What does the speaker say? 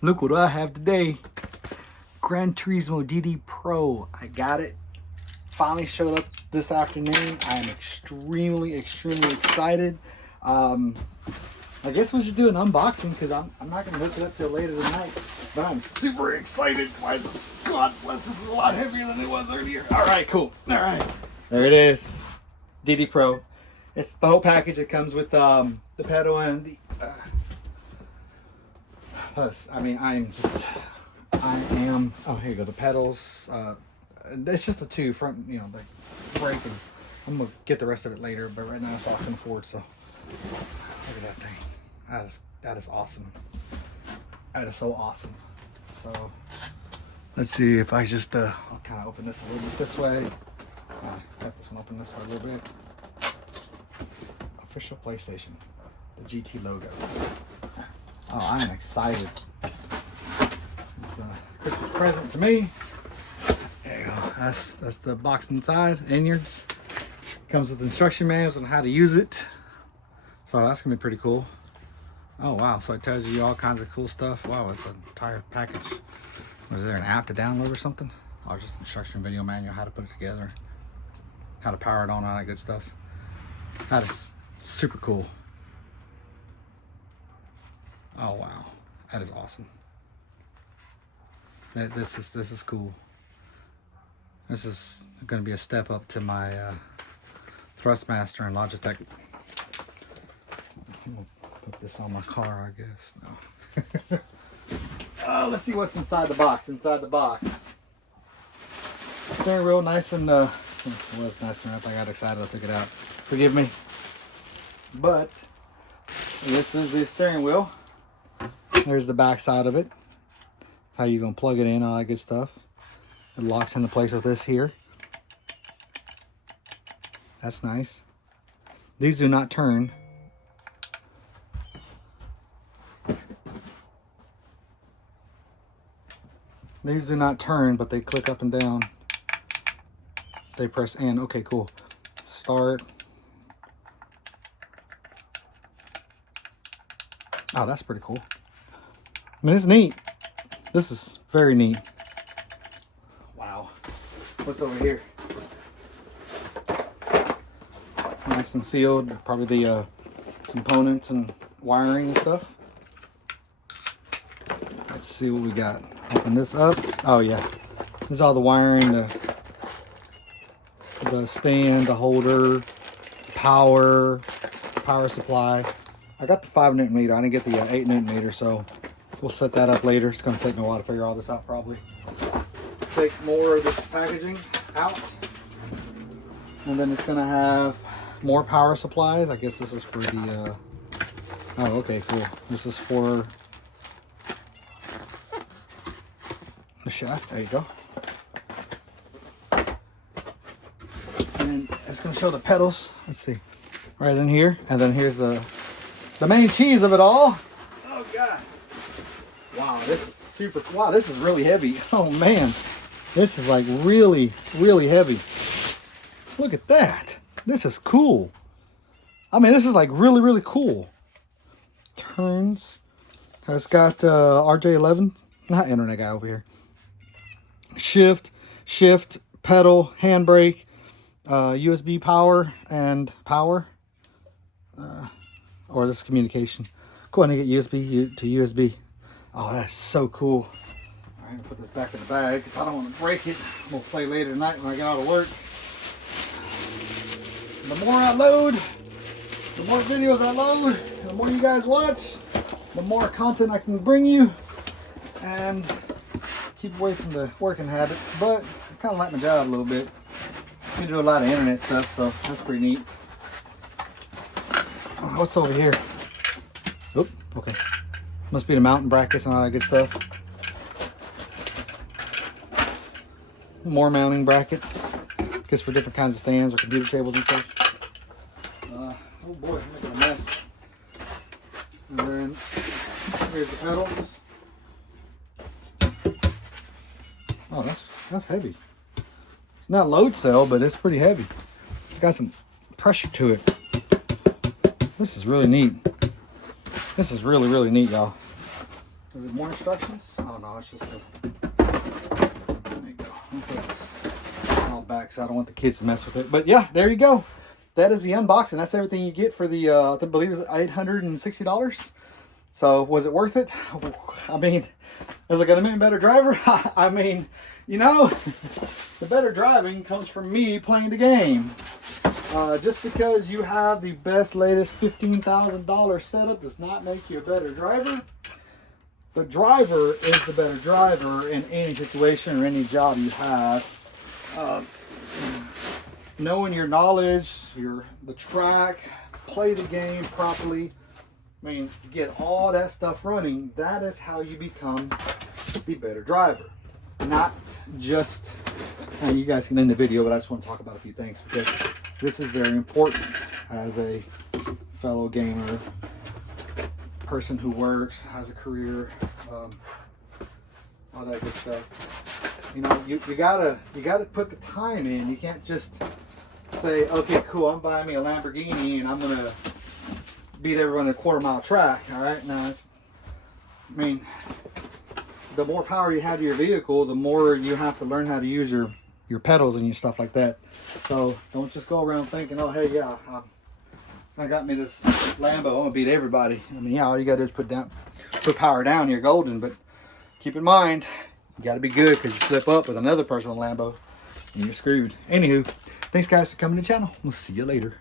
Look what I have today. Gran Turismo DD Pro. I got it. Finally showed up this afternoon. I am extremely excited. I guess we'll just do an unboxing because I'm not going to hook it up till later tonight. But I'm super excited. Why is this? God bless, this is a lot heavier than it was earlier. All right, cool. All right. There it is. DD Pro. It's the whole package. It comes with the pedal and the... I mean, I am, oh, here you go, the pedals. It's just the two front, you know, the brake, and I'm going to get the rest of it later, but right now it's off in Ford, so look at that thing. That is awesome. That is so awesome. So let's see if I just, I'll kind of open this a little bit this way. Got this one open this way a little bit. Official PlayStation, the GT logo. Oh, I am excited. It's a Christmas present to me. There you go. That's the box inside. Innards. Comes with instruction manuals on how to use it. So that's gonna be pretty cool. Oh wow! So it tells you all kinds of cool stuff. Wow, it's an entire package. Was there an app to download or something? Oh, just instruction video manual, how to put it together, how to power it on, all that good stuff. That is super cool. Oh wow, that is awesome. This is cool. This is going to be a step up to my Thrustmaster and Logitech. I'm gonna put this on my car, I guess. No. Oh, let's see what's inside the box. Inside the box, steering wheel, nice and it was nice and wrapped. I got excited. I took it out. Forgive me. But this is the steering wheel. There's the back side of it. How you gonna plug it in, all that good stuff. It locks into place with this here. That's nice. These do not turn. These do not turn, but they click up and down. They press in. Okay, cool. Start. Oh, that's pretty cool. I mean, it's neat. This is very neat. Wow. What's over here? Nice and sealed. Probably the components and wiring and stuff. Let's see what we got. Open this up. Oh yeah. This is all the wiring, the stand, the holder, power supply. I got the 5 Nm. I didn't get the 8 Nm, so we'll set that up later. It's going to take me a while to figure all this out, probably. Take more of this packaging out. And then it's going to have more power supplies. I guess this is for the... oh, okay, cool. This is for the shaft. There you go. And it's going to show the pedals. Let's see. Right in here. And then here's the main cheese of it all. Oh, God. Wow, this is super, wow, this is really heavy. Oh man, this is like really heavy. Look at that. This is cool. I mean, this is like really cool. Turns. It's got RJ11, not internet guy over here. Shift, pedal, handbrake, USB power and power. Or this is communication. Go ahead and get USB to USB. Oh, that's so cool. All right, I'm gonna put this back in the bag because I don't want to break it. We'll play later tonight when I get out of work. The more I load, the more videos I load, the more you guys watch, the more content I can bring you and keep away from the working habit. But I kind of like my job a little bit. I do a lot of internet stuff, so that's pretty neat. Oh, what's over here? Oop, okay. Must be the mountain brackets and all that good stuff. More mounting brackets. Guess for different kinds of stands or computer tables and stuff. Oh boy, I'm making a mess. And then here's the pedals. Oh, that's heavy. It's not load cell, but it's pretty heavy. It's got some pressure to it. This is really neat. This is really neat, y'all. Is it more instructions? Oh no, it's just a, there you go. Okay, it's all back, so I don't want the kids to mess with it. But yeah, there you go. That is the unboxing. That's everything you get for the, I believe it's $860. So was it worth it? I mean, is it going to make me a better driver? I mean, you know, the better driving comes from me playing the game. Just because you have the best, latest $15,000 setup does not make you a better driver. The driver is the better driver in any situation or any job you have. Knowing your knowledge, the track, play the game properly, I mean, get all that stuff running, that is how you become the better driver. Not just, you guys can end the video, but I just want to talk about a few things because this is very important as a fellow gamer, person who works, has a career, all that good stuff. You know, you gotta put the time in. You can't just say, okay, cool, I'm buying me a Lamborghini and I'm gonna beat everyone in a quarter-mile track. All right, now I mean, the more power you have to your vehicle, the more you have to learn how to use your pedals and your stuff like that. So don't just go around thinking, oh hey, yeah, I got me this Lambo, I'm gonna beat everybody. I mean, yeah, all you gotta do is put power down, you're golden. But keep in mind, you gotta be good, because you slip up with another person with a Lambo and you're screwed. Anywho, thanks guys for coming to the channel. We'll see you later.